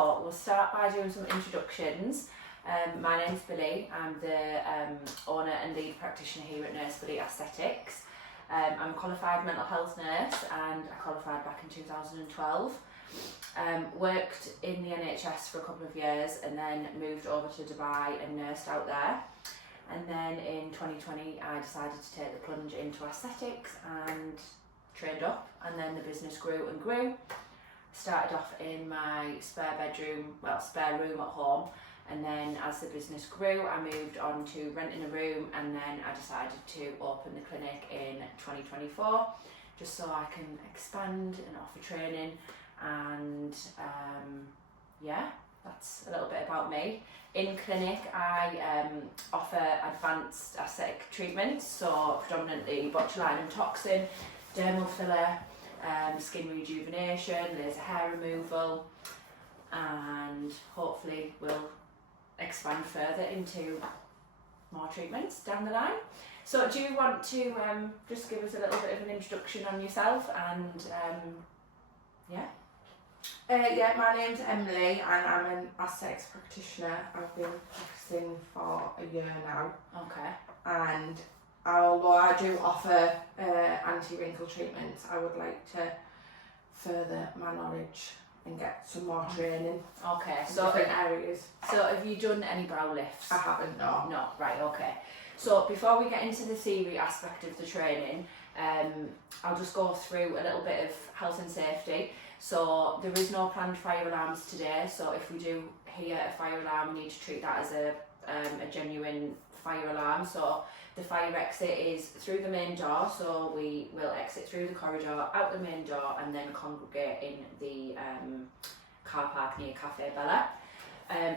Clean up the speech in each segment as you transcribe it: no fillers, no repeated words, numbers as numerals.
We'll start by doing some introductions. My name's Billy. I'm the owner and lead practitioner here at Nurse Billie Aesthetics. I'm a qualified mental health nurse and I qualified back in 2012. Worked in the NHS for a couple of years and then moved over to Dubai and nursed out there. And then in 2020 I decided to take the plunge into aesthetics and trained up, and then the business grew and grew. Started off in my spare room at home, and then as the business grew I moved on to renting a room, and then I decided to open the clinic in 2024 just so I can expand and offer training. And yeah, that's a little bit about me. In clinic I offer advanced aesthetic treatments, so predominantly botulinum toxin, dermal filler, skin rejuvenation, laser hair removal, and hopefully we'll expand further into more treatments down the line. So do you want to just give us a little bit of an introduction on yourself and yeah? Yeah, my name's Emily and I'm an aesthetics practitioner. I've been practicing for a year now. Okay. And although I do offer anti-wrinkle treatments, I would like to further my knowledge and get some more training. Okay, in so different areas. So have you done any brow lifts? I haven't, no. No, right, okay. So before we get into the theory aspect of the training, I'll just go through a little bit of health and safety. So there is no planned fire alarms today, so if we do hear a fire alarm we need to treat that as a genuine fire alarm. So the fire exit is through the main door, so we will exit through the corridor, out the main door, and then congregate in the car park near Cafe Bella.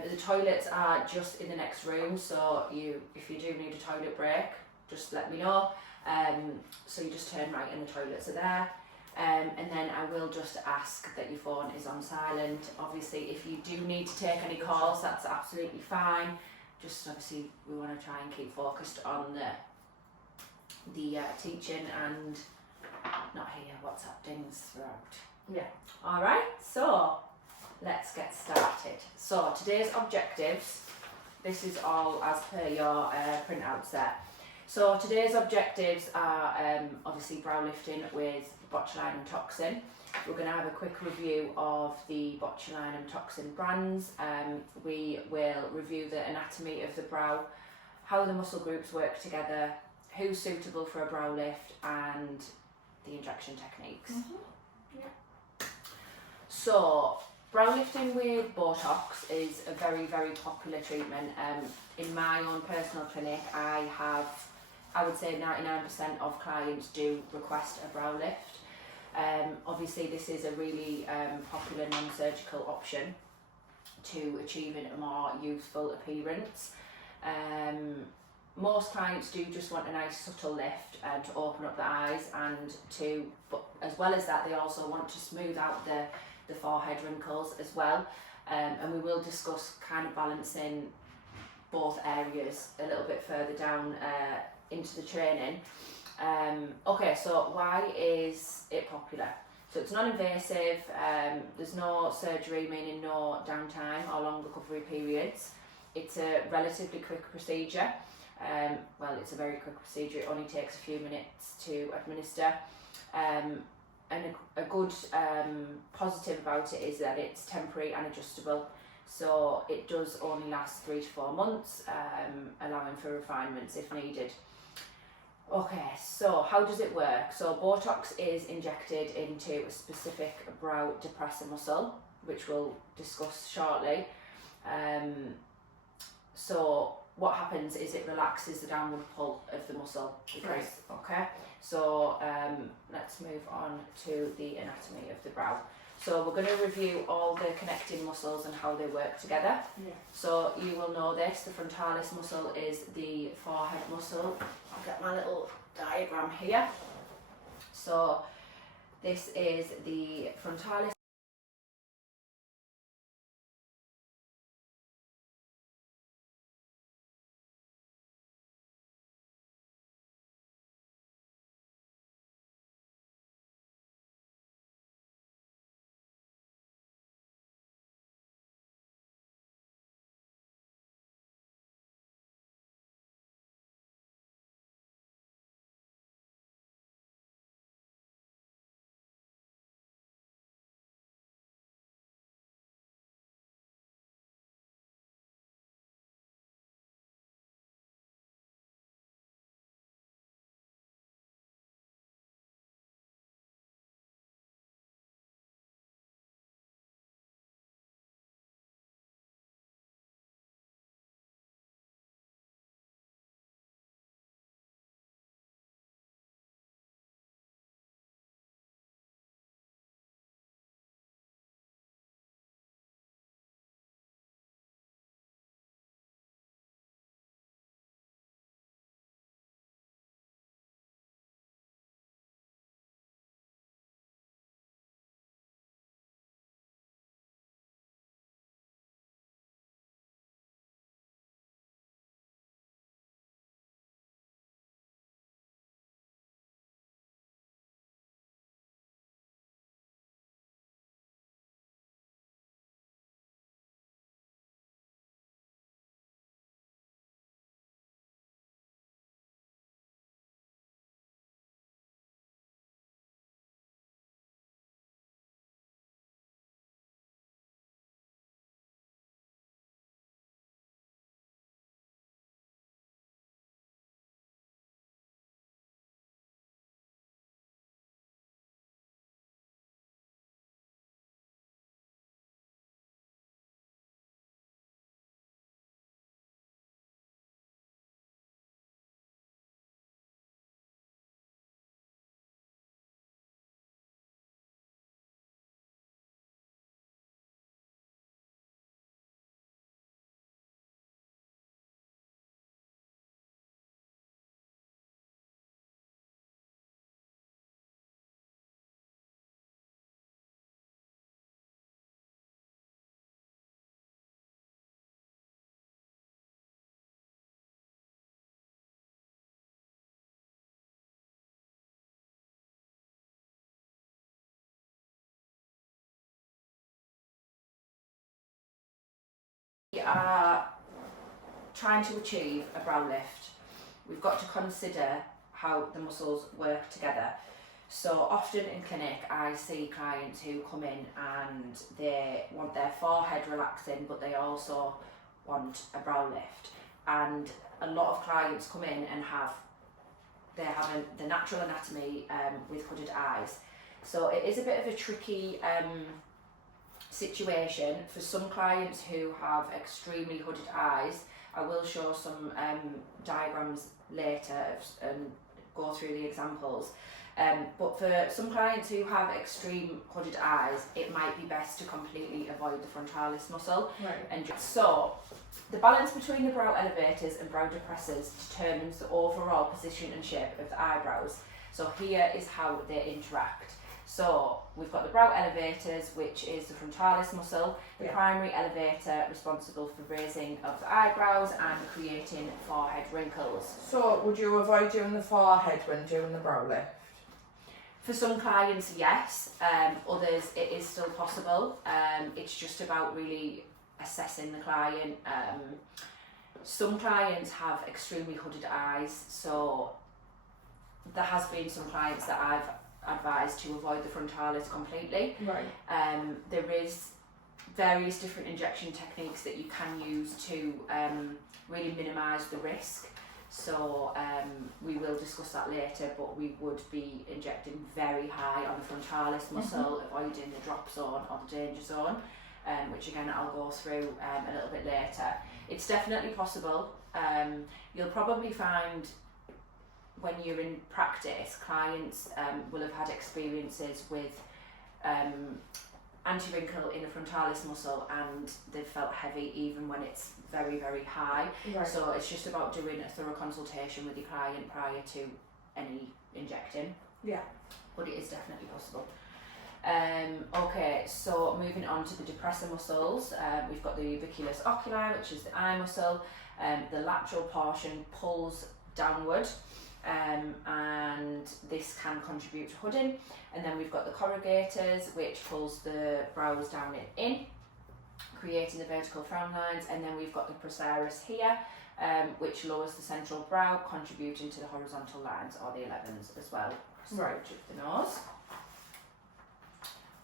The toilets are just in the next room, so if you do need a toilet break, just let me know. So you just turn right and the toilets are there. And then I will just ask that your phone is on silent. Obviously if you do need to take any calls, that's absolutely fine. Just obviously we want to try and keep focused on the teaching and not hear WhatsApp dings throughout. Yeah. Alright, so let's get started. So today's objectives, this is all as per your printouts there. So today's objectives are obviously brow lifting with botulinum toxin. We're going to have a quick review of the botulinum toxin brands. We will review the anatomy of the brow, how the muscle groups work together, who's suitable for a brow lift, and the injection techniques. Mm-hmm. Yeah. So brow lifting with Botox is a very, very popular treatment. In my own personal clinic, I would say 99% of clients do request a brow lift. Obviously this is a really popular non-surgical option to achieving a more youthful appearance. Most clients do just want a nice subtle lift to open up the eyes, but as well as that they also want to smooth out the forehead wrinkles as well. And we will discuss kind of balancing both areas a little bit further down into the training. Okay, so why is it popular? So it's non-invasive, there's no surgery, meaning no downtime or long recovery periods. It's a relatively quick procedure. Well, it's a very quick procedure, it only takes a few minutes to administer. And a good positive about it is that it's temporary and adjustable. So it does only last 3 to 4 months, allowing for refinements if needed. Okay, so how does it work? So Botox is injected into a specific brow depressor muscle, which we'll discuss shortly. So what happens is it relaxes the downward pull of the muscle. Right. Okay, so let's move on to the anatomy of the brow. So we're going to review all the connecting muscles and how they work together. Yeah. So you will know this, the frontalis muscle is the forehead muscle. I'll get my little diagram here. So this is the frontalis are trying to achieve a brow lift, we've got to consider how the muscles work together. So often in clinic I see clients who come in and they want their forehead relaxing, but they also want a brow lift. And a lot of clients come in and they're having the natural anatomy with hooded eyes. So it is a bit of a tricky situation for some clients who have extremely hooded eyes. I will show some diagrams later and go through the examples. But for some clients who have extreme hooded eyes, it might be best to completely avoid the frontalis muscle. Right. And so the balance between the brow elevators and brow depressors determines the overall position and shape of the eyebrows. So here is how they interact. So we've got the brow elevators, which is the frontalis muscle, the primary elevator responsible for raising of the eyebrows and creating forehead wrinkles. So would you avoid doing the forehead when doing the brow lift? For some clients, yes. Others, it is still possible. It's just about really assessing the client. Some clients have extremely hooded eyes, so there has been some clients that I've advised to avoid the frontalis completely. Right. There is various different injection techniques that you can use to really minimise the risk. So we will discuss that later, but we would be injecting very high on the frontalis muscle, avoiding the drop zone or the danger zone, which again I'll go through a little bit later. It's definitely possible. You'll probably find when you're in practice, clients will have had experiences with anti-wrinkle in the frontalis muscle and they've felt heavy even when it's very, very high. Right. So it's just about doing a thorough consultation with your client prior to any injecting. Yeah. But it is definitely possible. Okay, so moving on to the depressor muscles, we've got the ubiquitous oculi, which is the eye muscle. The lateral portion pulls downward, and this can contribute to hooding. And then we've got the corrugators, which pulls the brows down and in, creating the vertical frown lines. And then we've got the procerus here, which lowers the central brow, contributing to the horizontal lines, or the 11s as well, right, of the nose.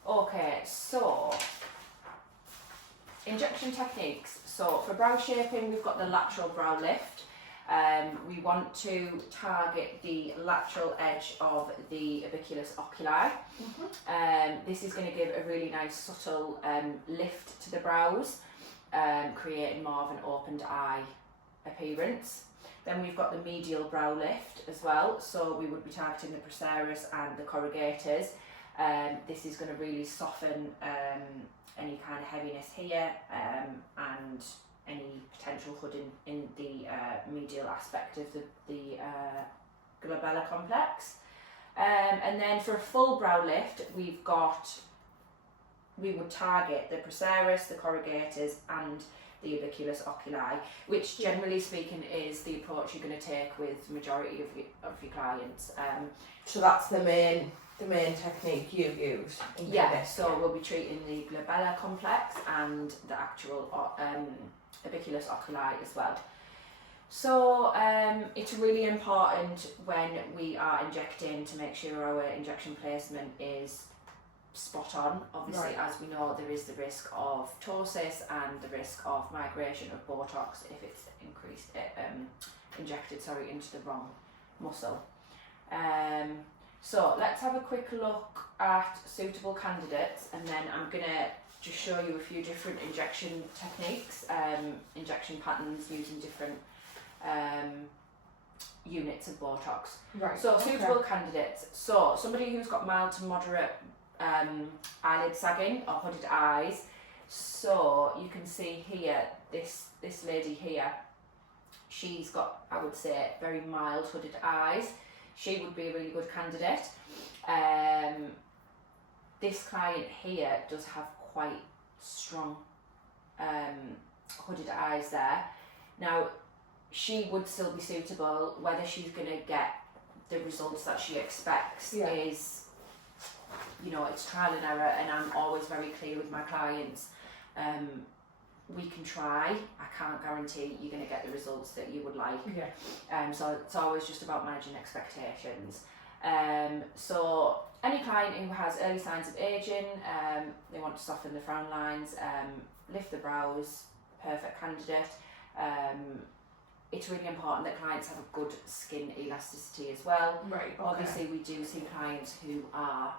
Okay, so injection techniques. So for brow shaping, we've got the lateral brow lift. We want to target the lateral edge of the ubiquitous oculi. This is going to give a really nice subtle lift to the brows, creating more of an opened eye appearance. Then we've got the medial brow lift as well, so we would be targeting the procerus and the corrugators. This is going to really soften any kind of heaviness here and any potential hooding in the medial aspect of the glabella complex. And then for a full brow lift, we would target the procerus, the corrugators and the ubiquitous oculi, which generally speaking is the approach you're going to take with the majority of your clients. So that's the main technique you use? Yeah, so we'll be treating the glabella complex and the actual ubiquitous oculi as well. So it's really important when we are injecting to make sure our injection placement is spot on. Obviously, as we know, there is the risk of ptosis and the risk of migration of Botox if it's injected into the wrong muscle. So let's have a quick look at suitable candidates, and then I'm going to just show you a few different injection techniques, injection patterns using different units of Botox. Right. So suitable candidates. So somebody who's got mild to moderate eyelid sagging or hooded eyes. So you can see here, this lady here, she's got, I would say, very mild hooded eyes. She would be a really good candidate. This client here does have quite strong hooded eyes there. Now, she would still be suitable. Whether she's going to get the results that she expects is, it's trial and error, and I'm always very clear with my clients. we can try. I can't guarantee you're going to get the results that you would like. Yeah. So it's always just about managing expectations. So any client who has early signs of ageing, they want to soften the frown lines, lift the brows, perfect candidate. It's really important that clients have a good skin elasticity as well. Right. Okay. Obviously, we do see clients who are,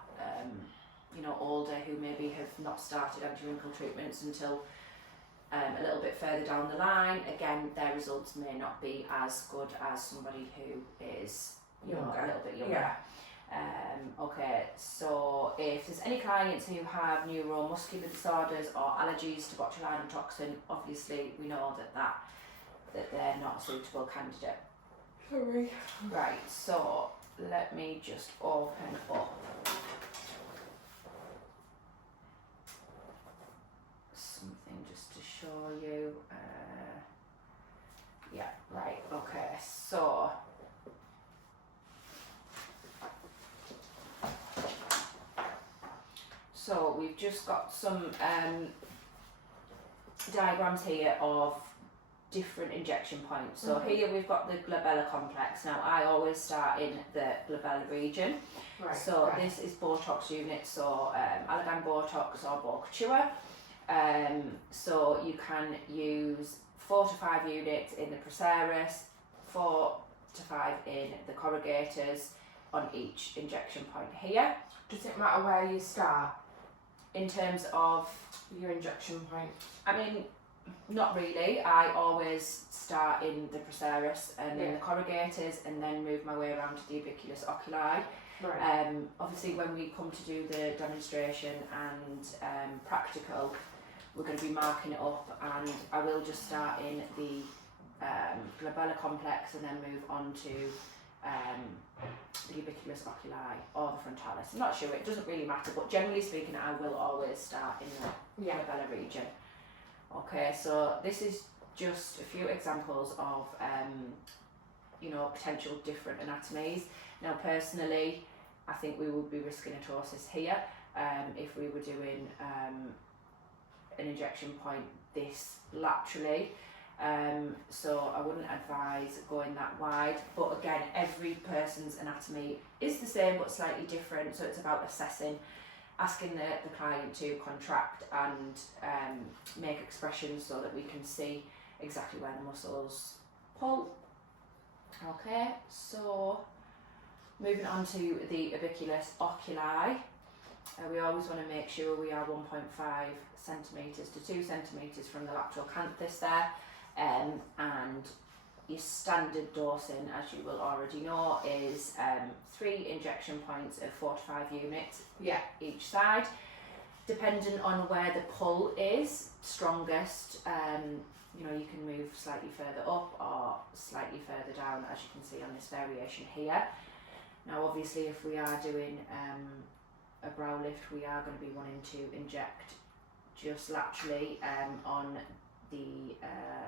older, who maybe have not started anti-wrinkle treatments until a little bit further down the line. Again, their results may not be as good as somebody who is a little bit younger. Yeah. Okay, so if there's any clients who have neuromuscular disorders or allergies to botulinum toxin, obviously we know that they're not a suitable candidate. Sorry. Right, so let me just open up something just to show you. Yeah, right, okay, so we've just got some diagrams here of different injection points. So here we've got the glabella complex. Now I always start in the glabella region. Right. So this is Botox units, so Allergan Botox or Botox. So you can use 4 to 5 units in the procerus, 4 to 5 in the corrugators on each injection point here. Does it matter where you start in terms of your injection point? I mean, not really. I always start in the procerus and then the corrugators and then move my way around to the obiculus oculi. Right. Obviously when we come to do the demonstration and practical, we're going to be marking it up, and I will just start in the glabella complex and then move on to the obiculus oculi or the frontalis. I'm not sure, it doesn't really matter, but generally speaking I will always start in the glabella region. Okay, so this is just a few examples of potential different anatomies. Now personally, I think we would be risking a ptosis here if we were doing an injection point this laterally. So I wouldn't advise going that wide, but again, every person's anatomy is the same but slightly different, so it's about assessing, asking the client to contract and make expressions so that we can see exactly where the muscles pull. Okay, so moving on to the obiculus oculi, we always want to make sure we are 1.5 centimetres to 2 centimetres from the lateral canthus there, and your standard dosing, as you will already know, is 3 injection points of 4 to 5 units each side. Depending on where the pull is strongest, you can move slightly further up or slightly further down, as you can see on this variation here. Now obviously if we are doing a brow lift, we are going to be wanting to inject just laterally on the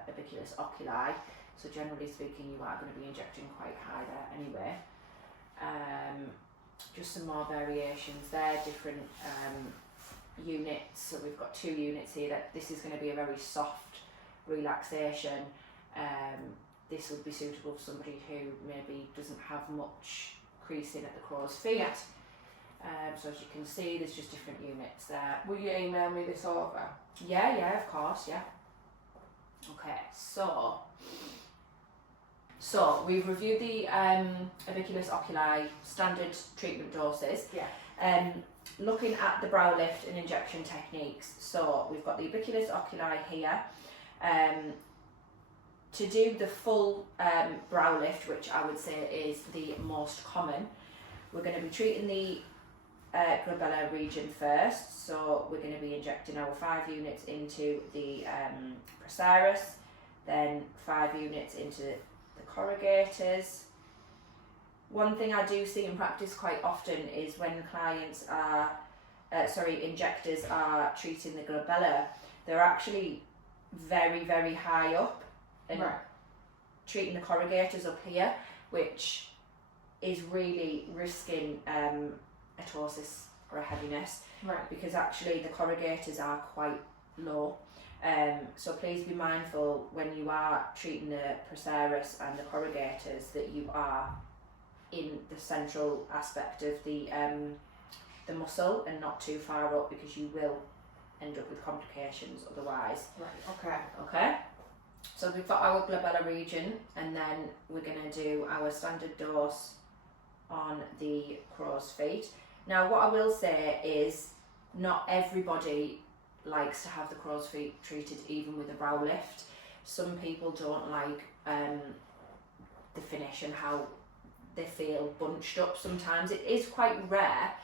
obiculus oculi. So generally speaking, you are going to be injecting quite high there anyway. Just some more variations there, different units. So we've got 2 units here. That this is going to be a very soft relaxation. This would be suitable for somebody who maybe doesn't have much creasing at the crow's feet. So as you can see, there's just different units there. Will you email me this over? Yeah, of course, yeah. Okay, so we've reviewed the obiculus oculi standard treatment doses. Looking at the brow lift and injection techniques, so we've got the obiculus oculi here. To do the full brow lift, which I would say is the most common, we're going to be treating the glabella region first. So we're going to be injecting our 5 units into the procerus, then 5 units into the corrugators. One thing I do see in practice quite often is when clients are, injectors are treating the glabella, they're actually very, very high up and treating the corrugators up here, which is really risking a ptosis or a heaviness, because actually the corrugators are quite low, and So please be mindful when you are treating the procerus and the corrugators that you are in the central aspect of the muscle and not too far up, because you will end up with complications otherwise. Right, okay. Okay, so we've got our glabella region, and then we're going to do our standard dose on the crow's feet. Now what I will say is not everybody likes to have the crow's feet treated even with a brow lift. Some people don't like the finish and how they feel bunched up sometimes. It is quite rare,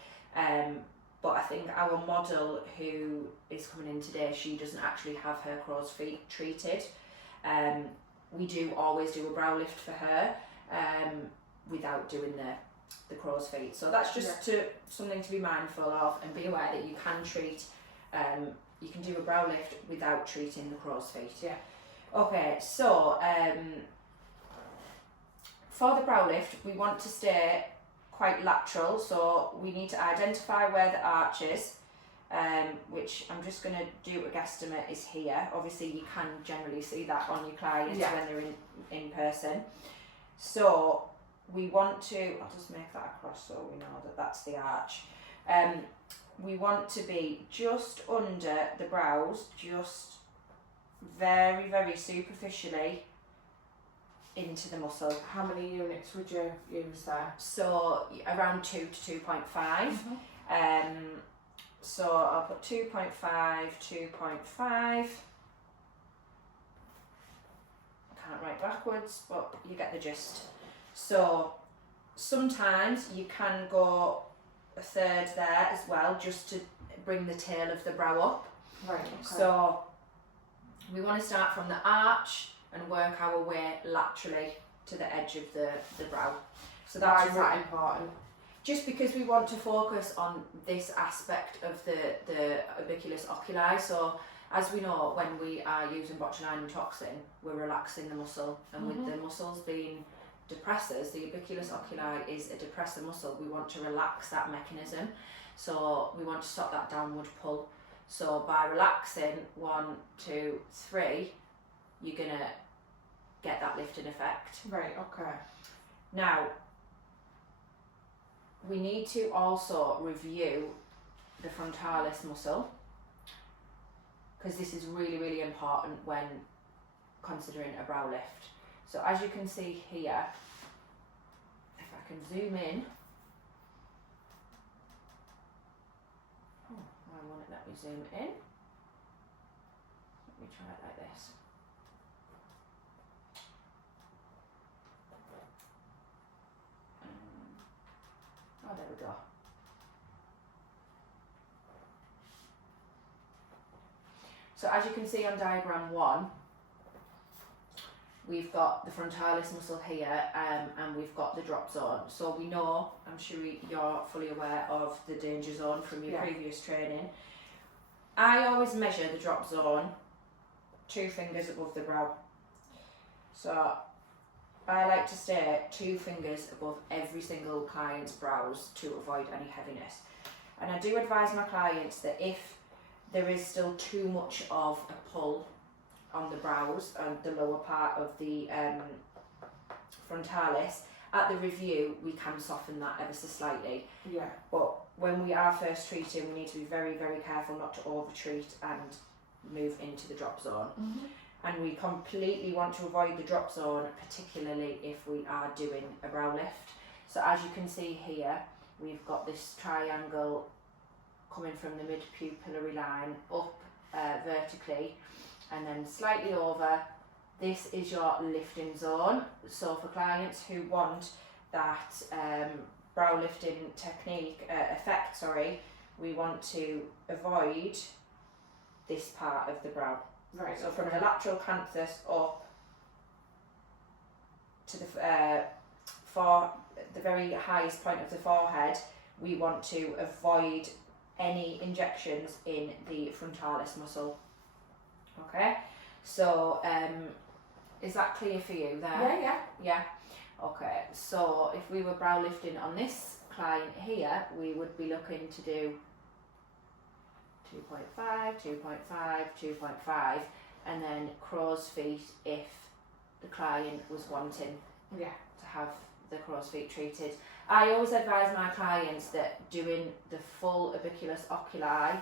but I think our model who is coming in today, she doesn't actually have her crow's feet treated. We do always do a brow lift for her without doing the crow's feet. So that's just something to be mindful of, and be aware that you can treat, you can do a brow lift without treating the crow's feet. Yeah. Okay, so for the brow lift, we want to stay quite lateral, so we need to identify where the arch is, which I'm just going to do a guesstimate is here. Obviously you can generally see that on your clients when they're in person. So we want to, I'll just make that across so we know that that's the arch. We want to be just under the brows, just very, very superficially into the muscle. How many units would you use there? So around 2 to 2.5. So I'll put 2.5, 2.5. I can't write backwards, but you get the gist. So sometimes you can go a third there as well, just to bring the tail of the brow up. Right, okay. So we want to start from the arch and work our way laterally to the edge of the brow. So Why is that important? Just because we want to focus on this aspect of the obiculus oculi. So as we know, when we are using botulinum toxin, we're relaxing the muscle, and with the muscles being depressors, the obiculus oculi is a depressor muscle. We want to relax that mechanism, so we want to stop that downward pull. So by relaxing 1, 2, 3, you're gonna get that lifting effect. Right, okay. Now we need to also review the frontalis muscle, because this is really, really important when considering a brow lift. So as you can see here, if I can zoom in, why won't it let me zoom in? Let me try it like this. Oh, there we go. So as you can see on diagram 1, we've got the frontalis muscle here, and we've got the drop zone. So we know, I'm sure you're fully aware of the danger zone from your previous training. I always measure the drop zone 2 fingers above the brow. So I like to stay 2 fingers above every single client's brows to avoid any heaviness. And I do advise my clients that if there is still too much of a pull on the brows and the lower part of the frontalis, at the review we can soften that ever so slightly. Yeah. But when we are first treating, we need to be very, very careful not to over treat and move into the drop zone. And we completely want to avoid the drop zone, particularly if we are doing a brow lift. So as you can see here, we've got this triangle coming from the mid-pupillary line up vertically, and then slightly over. This is your lifting zone. So for clients who want that brow lifting technique, effect, we want to avoid this part of the brow. Right. So from the lateral canthus up to the for the very highest point of the forehead, we want to avoid any injections in the frontalis muscle. Okay, so is that clear for you there? Yeah. Okay, so if we were brow lifting on this client here, we would be looking to do 2.5, 2.5, 2.5. and then crow's feet if the client was wanting Yeah. to have the crow's feet treated. I always advise my clients that doing the full obiculus oculi,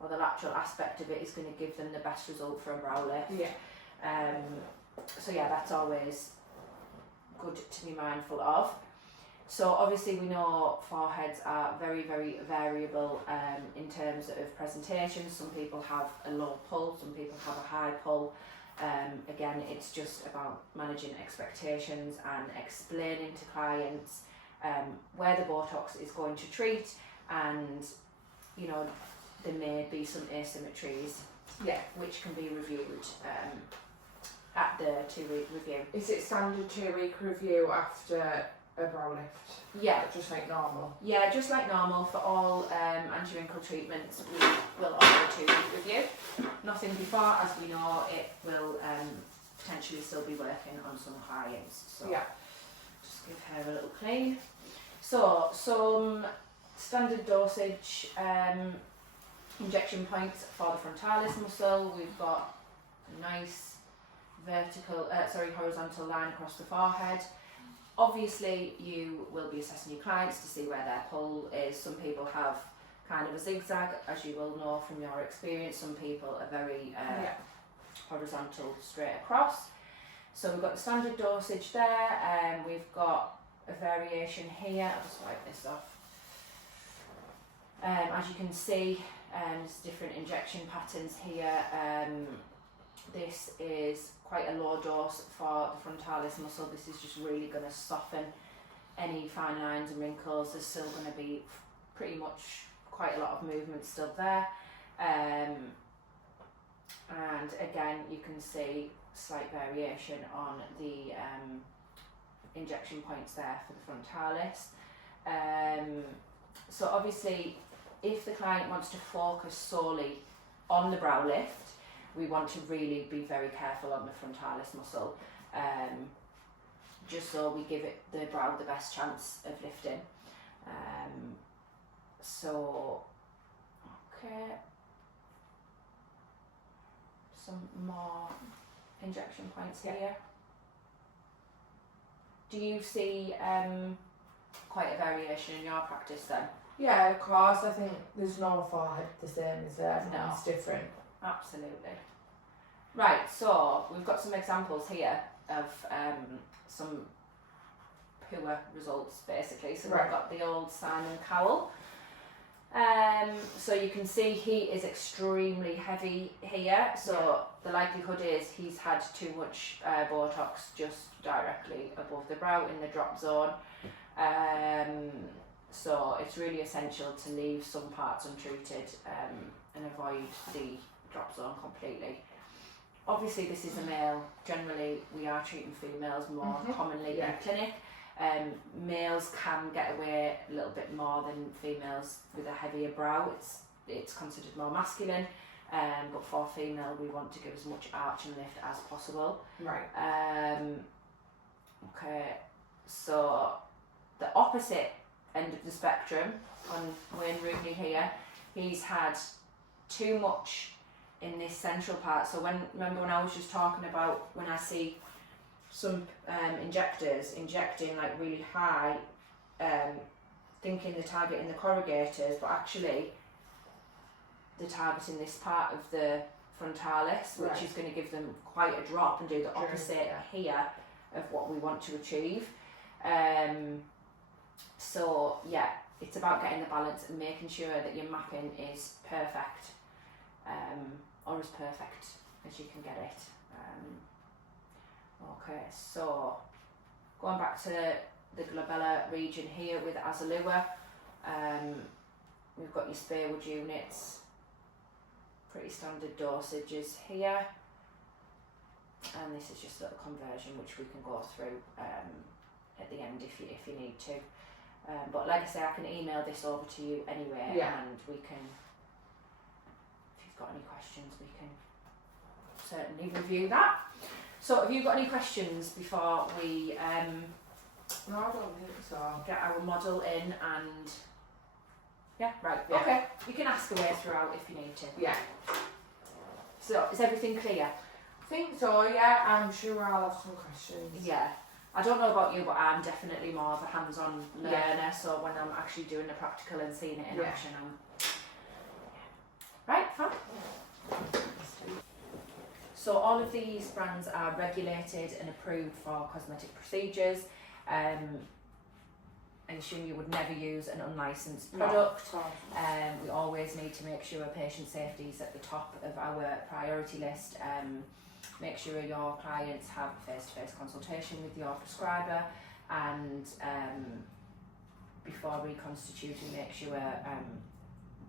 or the lateral aspect of it, is going to give them the best result for a brow lift. Yeah. So yeah, that's always good to be mindful of. So obviously we know foreheads are very, very variable in terms of presentation. Some people have a low pull, some people have a high pull. Again, it's just about managing expectations and explaining to clients where the Botox is going to treat, and you know, there may be some asymmetries, Yeah. which can be reviewed at the 2-week review. Is it standard 2-week review after a brow lift? Yeah, Just like normal? yeah, just like normal for all anti-wrinkle treatments, we will offer a 2-week review. Nothing before, as we know, it will potentially still be working on some clients. So Yeah. just give her a little clean. So some standard dosage injection points for the frontalis muscle. We've got a nice horizontal line across the forehead. Obviously, you will be assessing your clients to see where their pull is. Some people have kind of a zigzag, as you will know from your experience. Some people are very horizontal, straight across. So we've got the standard dosage there, we've got a variation here. I'll just wipe this off. As you can see, there's different injection patterns here. This is quite a low dose for the frontalis muscle. This is just really going to soften any fine lines and wrinkles. There's still going to be pretty much quite a lot of movement still there. And again, you can see slight variation on the injection points there for the frontalis. So obviously, if the client wants to focus solely on the brow lift, we want to really be very careful on the frontalis muscle, just so we give it the brow the best chance of lifting. So, okay, some more injection points here. Do you see quite a variation in your practice then? Yeah, of course. I think there's no forehead the same, is there? No. It's different. Absolutely. Right, so we've got some examples here of some poor results, basically. So Right. we've got the old Simon Cowell. So you can see he is extremely heavy here. So the likelihood is he's had too much Botox just directly above the brow in the drop zone. So it's really essential to leave some parts untreated and avoid the drop zone completely. Obviously this is a male. Generally we are treating females more commonly in clinic. Males can get away a little bit more than females with a heavier brow. It's considered more masculine, but for female we want to give as much arch and lift as possible. Right. Okay, so the opposite end of the spectrum on Wayne Rooney here, he's had too much in this central part. So remember when I was just talking about when I see some injectors injecting like really high, thinking they're targeting the corrugators, but actually they're targeting this part of the frontalis, which is going to give them quite a drop and do the opposite here of what we want to achieve. So yeah, it's about getting the balance and making sure that your mapping is perfect, or as perfect as you can get it. Okay, so going back to the glabella region here with Azalea, we've got your Spearwood units, pretty standard dosages here, and this is just a little conversion which we can go through at the end if you need to. But like I say, I can email this over to you anyway, and we can, if you've got any questions, we can certainly review that. So have you got any questions before we No, I don't think so. get our model in? And okay, you can ask away throughout if you need to. Yeah. So is everything clear? I think so, yeah. I'm sure I'll have some questions. Yeah. I don't know about you, but I'm definitely more of a hands-on learner. Yeah. So when I'm actually doing the practical and seeing it in Yeah. action, right, fab. So all of these brands are regulated and approved for cosmetic procedures. I assume you would never use an unlicensed product. No. We always need to make sure patient safety is at the top of our priority list. Make sure your clients have face-to-face consultation with your prescriber, and before reconstituting, make sure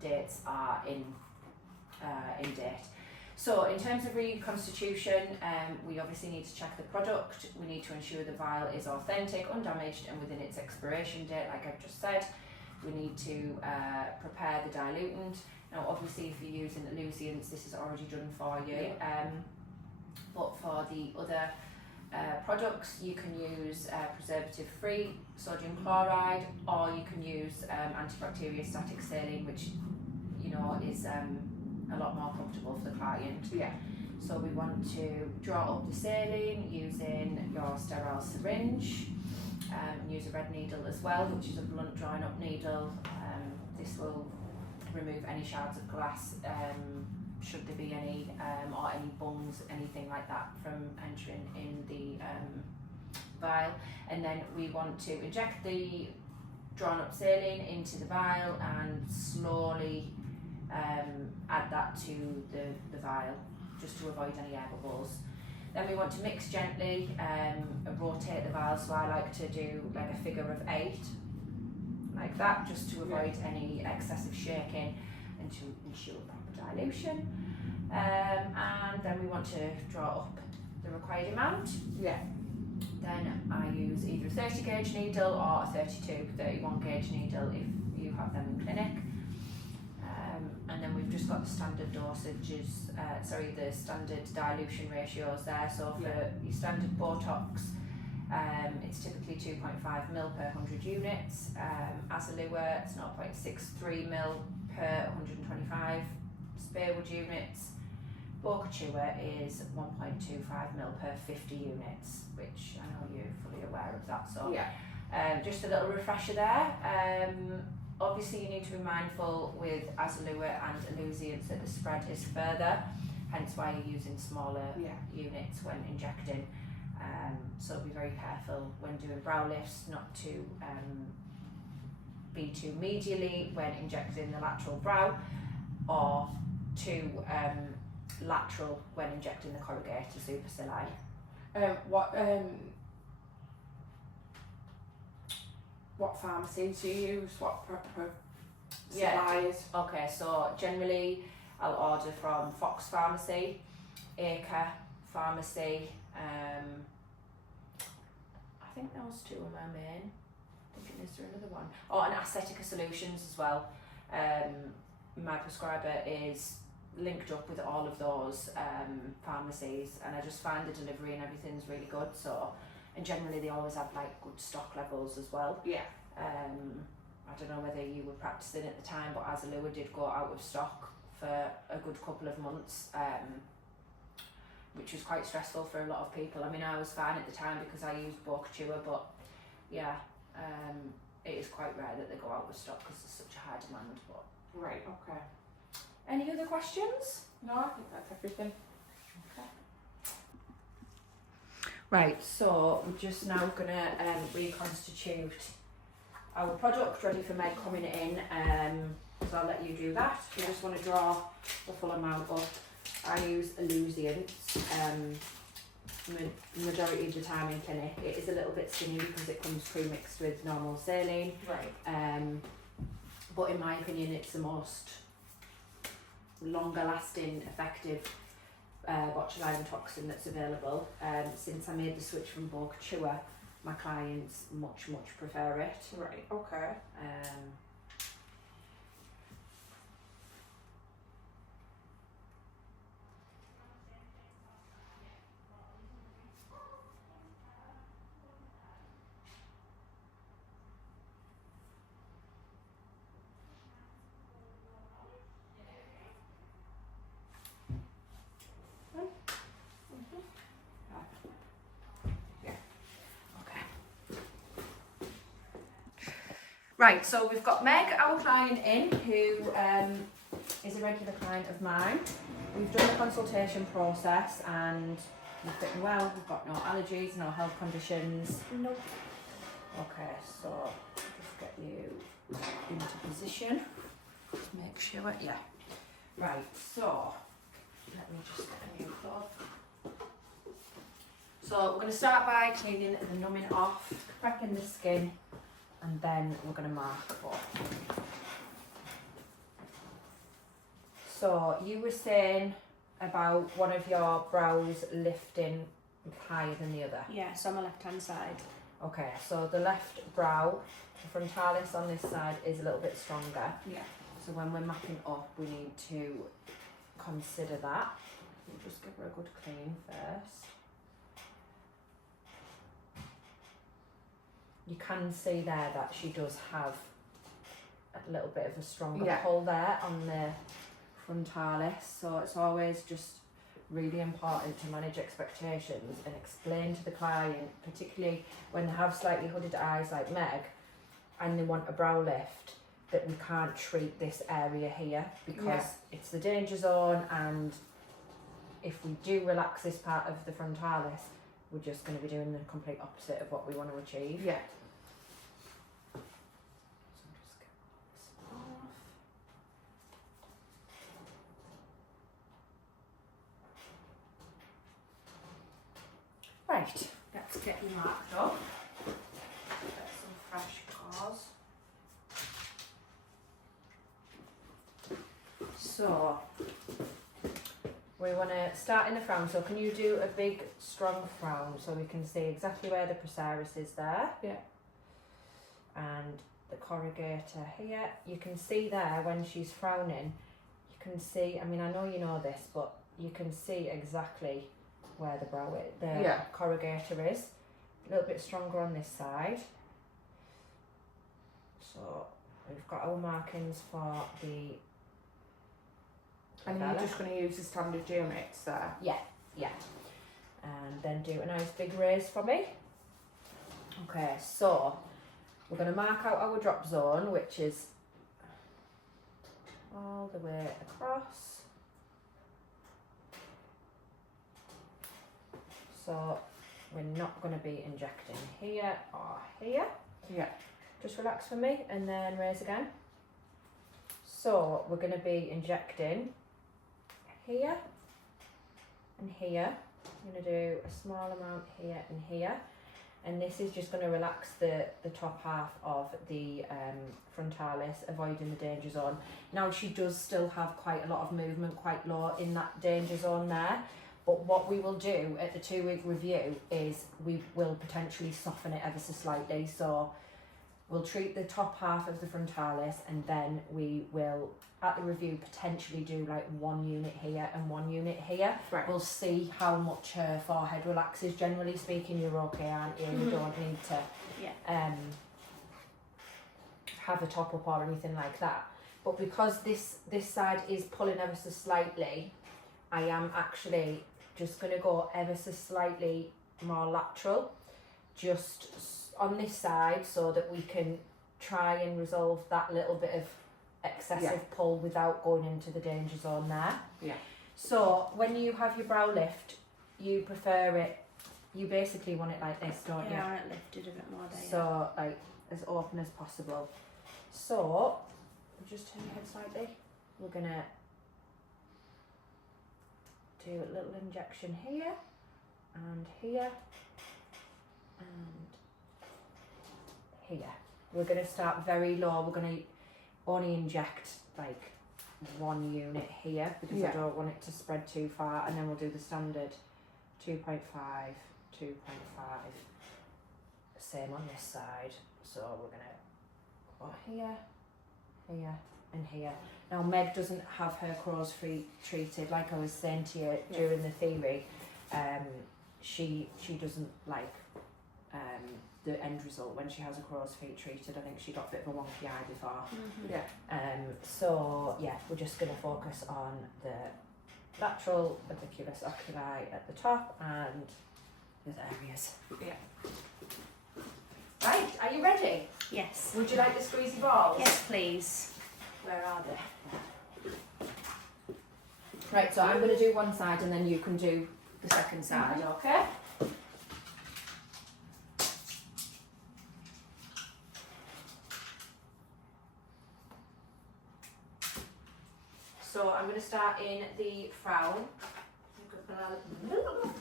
dates are in date. So in terms of reconstitution, we obviously need to check the product. We need to ensure the vial is authentic, undamaged and within its expiration date, like I've just said. We need to prepare the diluent. Now obviously if you're using eluciants, this is already done for you. Yeah. But for the other products, you can use preservative-free sodium chloride, or you can use antibacteriostatic saline, which is a lot more comfortable for the client. Yeah. So we want to draw up the saline using your sterile syringe, and use a red needle as well, which is a blunt drawing up needle. This will remove any shards of glass, should there be any, or any bungs, anything like that from entering in the vial. And then we want to inject the drawn up saline into the vial and slowly add that to the vial, just to avoid any air bubbles. Then we want to mix gently and rotate the vial, so I like to do like a figure of 8, like that, just to avoid any excessive shaking and to ensure proper dilution. And then we want to draw up the required amount. Yeah. Then I use either a 30 gauge needle or a 32, 31 gauge needle if you have them in clinic. And then we've just got the standard dosages, the standard dilution ratios there. So for your standard Botox, it's typically 2.5 ml per 100 units. Azalua, it's 0.63 ml per 125 Spearwood units. Boca is 1.25 ml per 50 units, which I know you're fully aware of that. So just a little refresher there. Obviously you need to be mindful with Azalua and eluciants that the spread is further, hence why you're using smaller units when injecting. So be very careful when doing brow lifts not to be too medially when injecting the lateral brow, or too lateral when injecting the corrugator supercilli. What pharmacies do you use? What suppliers? Okay, so generally I'll order from Fox Pharmacy, Acre Pharmacy. I think those two are my main. Thinking, is there another one? Oh, and Aesthetica Solutions as well. My prescriber is linked up with all of those pharmacies, and I just find the delivery and everything's really good. So, and generally they always have like good stock levels as well. Yeah. I don't know whether you were practicing at the time, but Azalua did go out of stock for a good couple of months, which was quite stressful for a lot of people. I mean, I was fine at the time because I used Boca, but yeah, it is quite rare that they go out of stock because there's such a high demand. But right, okay. Any other questions? No, I think that's everything. Okay. Right, so we're just now going to reconstitute our product, ready for Meg coming in, so I'll let you do that. You just want to draw the full amount up. I use eluciants majority of the time in clinic. It is a little bit skinny because it comes pre-mixed with normal saline. Right. But in my opinion, it's the most longer lasting, effective botulinum toxin that's available. Since I made the switch from Boca, my clients much prefer it. Right, okay. Right, so we've got Meg, our client, in, who is a regular client of mine. We've done the consultation process and we're fitting well. We've got no allergies, no health conditions. Nope. Okay, so just get you into position. Make sure, yeah. Right, so let me just get a new cloth. So we're going to start by cleaning the numbing off, prepping the skin, and then we're going to mark up. So you were saying about one of your brows lifting higher than the other. Yeah, so on my left hand side. Okay, so the left brow, the frontalis on this side is a little bit stronger. Yeah. So when we're mapping up, we need to consider that. We'll just give her a good clean first. You can see there that she does have a little bit of a stronger pull there on the frontalis. So it's always just really important to manage expectations and explain to the client, particularly when they have slightly hooded eyes like Meg and they want a brow lift, that we can't treat this area here because it's the danger zone, and if we do relax this part of the frontalis, we're just going to be doing the complete opposite of what we want to achieve. Yeah. So just get this off. Right, let's get you marked up. Get some fresh gauze. So we want to start in the frown. So can you do a big strong frown so we can see exactly where the procerus is there? Yeah. And the corrugator here. You can see there when she's frowning, you can see, I mean, I know you know this, but you can see exactly where the brow is, the corrugator is. A little bit stronger on this side. So we've got our markings for the... And you're just going to use the standard geometrics there? Yeah. And then do a nice big raise for me. Okay, so we're going to mark out our drop zone, which is all the way across. So we're not going to be injecting here or here. Yeah. Just relax for me and then raise again. So we're going to be injecting here and here. I'm going to do a small amount here and here, and this is just going to relax the top half of the frontalis, avoiding the danger zone. Now she does still have quite a lot of movement, quite low in that danger zone there, but what we will do at the 2-week review is we will potentially soften it ever so slightly. So we'll treat the top half of the frontalis, and then we will, at the review, potentially do like 1 unit here and 1 unit here. Right. We'll see how much her forehead relaxes. Generally speaking, you're okay, aren't you? You don't need to have a top up or anything like that. But because this side is pulling ever so slightly, I am actually just going to go ever so slightly more lateral, just on this side, so that we can try and resolve that little bit of excessive pull without going into the danger zone there. Yeah. So when you have your brow lift, you prefer it, you basically want it like this, don't you? Yeah, I want it lifted a bit more there. So like as open as possible. So just turn your head slightly. We're gonna do a little injection here and here and here. We're going to start very low. We're going to only inject like 1 unit here because I don't want it to spread too far, and then we'll do the standard 2.5, 2.5, same on this side. So we're going to go here, here and here. Now Meg doesn't have her crow's feet treated, like I was saying to you during the theory. She doesn't like the end result when she has a crow's feet treated. I think she got a bit of a wonky eye before. So yeah, we're just going to focus on the lateral obliculus oculi at the top and those areas. Right, are you ready? Yes. Would you like the squeezy balls? Yes, please. Where are they? Right, so I'm going to do one side and then you can do the second side, okay? So I'm going to start in the frown,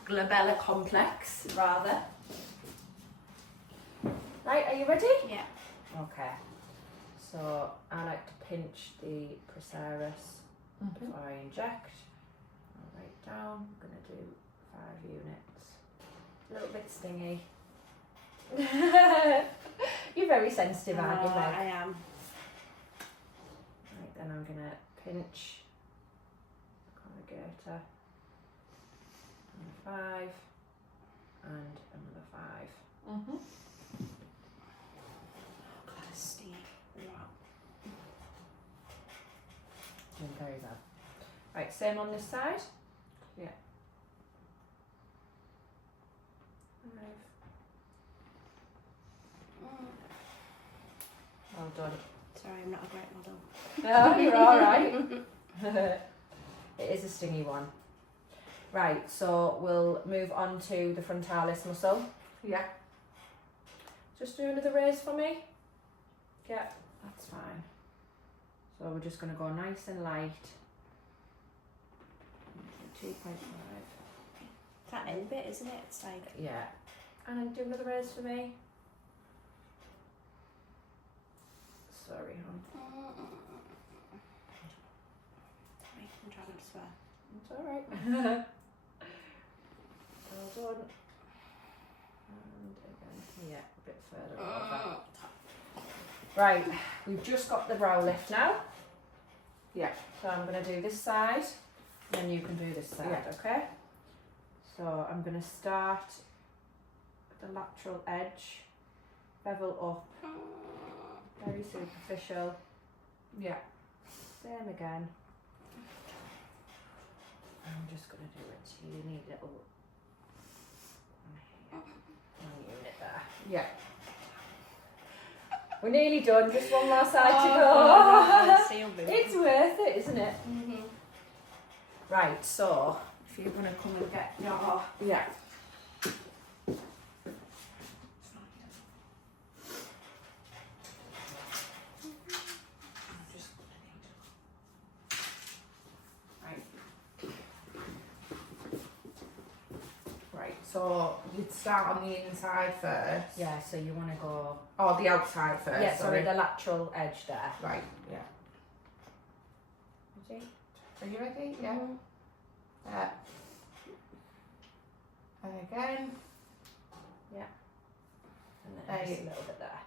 glabella complex, rather. Right, are you ready? Yeah. Okay. So I like to pinch the Procerus before I inject. I'll write down. I'm going to do 5 units. A little bit stingy. You're very sensitive, aren't you, Meg? I am. Right, then I'm going to pinch corrugator. Another 5 and another 5. Steve. Wow. Doing very bad. Right, same on this side. Yeah. 5. Well done. Sorry, I'm not a great model. No, you're all right. It is a stingy one. Right, so we'll move on to the frontalis muscle. Yeah. Just do another raise for me. Yeah, that's fine. So we're just going to go nice and light. 2.5. That end bit, isn't it? It's like. Yeah. And then do another raise for me. Sorry, hon. I'm trying to swear. It's alright. Well done. And again, yeah, a bit further over. Right, we've just got the brow lift now. Yeah. So I'm going to do this side, and then you can do this side, okay? So I'm going to start at the lateral edge, bevel up, very superficial. Yeah. Same again. I'm just going to do it so you need a little one unit there. Yeah. We're nearly done, just one more side to go. It's worth it, isn't it? Right, so if you're going to come and get your... Yeah. Right, so you'd start on the inside first. Yeah, so you want to go... Or the outside first. Yeah, sorry, the lateral edge there. Right, yeah. Ready? Are you ready? Yeah. And again. And then just a little bit there.